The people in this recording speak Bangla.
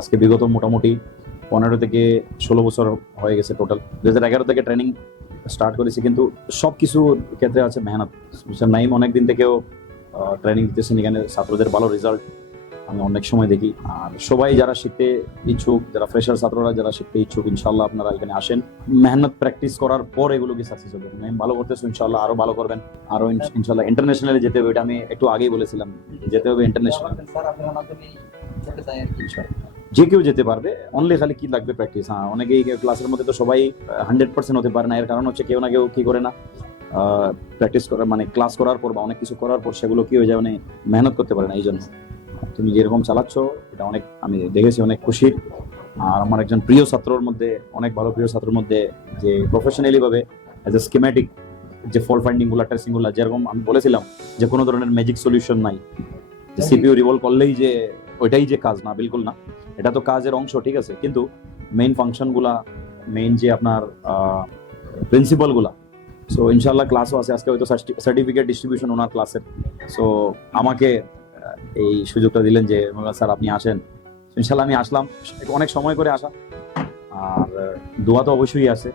আজকে বিগত মোটামুটি 15 থেকে 16 বছর হয়ে গেছে টোটাল। 2011 থেকে ট্রেনিং স্টার্ট করেছি, কিন্তু সবকিছু ক্ষেত্রে আছে মেহনত। মিস্টার নাইম অনেকদিন থেকেও ট্রেনিং দিতেছেন, এখানে ছাত্রদের ভালো রেজাল্ট আমি অনেক সময় দেখি। আর সবাই যারা শিখতে ইচ্ছুক, যারা ফ্রেশার ছাত্ররা যারা শিখতে ইচ্ছুক, ইনশাল্লাহ আপনারা এখানে আসেন। মেহনত প্র্যাকটিস করার পর এগুলোকে সাকসেস হবে। নাইম ভালো করতেছো, ইনশাল্লাহ আরো ভালো করবেন। আরো ইনশাল্লাহ ইন্টারন্যাশনালে যেতে হবে, এটা আমি একটু আগেই বলেছিলাম, যেতে হবে ইন্টারন্যাশনাল। যে কেউ যেতে পারবে, অনলি খালি কি লাগবে প্র্যাকটিস। হ্যাঁ, অনেকেই ক্লাসের মধ্যে তো সবাই 100% হতে পারে না, এর কারণ হচ্ছে কেউ না কেউ কি করে না, প্র্যাকটিস করার মানে ক্লাস করার পর বা অনেক কিছু করার পর সেগুলো কি হয়ে যায়, মানে মেহনত করতে পারে না। এই জন্য তুমি যেরকম চালাচ্ছ এটা অনেক আমি দেখেছি, অনেক খুশির। আর আমার একজন প্রিয় ছাত্রর মধ্যে, অনেক ভালো প্রিয় ছাত্রের মধ্যে, যে প্রফেশনালি ভাবে এজ এ স্কিম্যাটিক যে ফল্ট ফাইন্ডিং গুলা, টেস্টিং গুলা, যেরকম আমি বলেছিলাম যে কোনো ধরনের ম্যাজিক সলিউশন নাই, যে সিপিইউ রিভলভ করলেই যে ওইটাই যে কাজ, না, বিলকুল না। এটা তো কাজের অংশ, ঠিক আছে, কিন্তু মেইন ফাংশন গুলা, মেইন যে আপনার প্রিন্সিপাল গুলা। সো ইনশাল্লাহ ক্লাসও আছে আজকে, হয়তো সার্টিফিকেট ডিস্ট্রিবিউশন ওনার ক্লাসের। সো আমাকে এই সুযোগটা দিলেন যে স্যার আপনি আসেন। ইনশাল্লাহ আমি আসলাম, অনেক সময় করে আসা। আর দোয়া তো অবশ্যই আছে।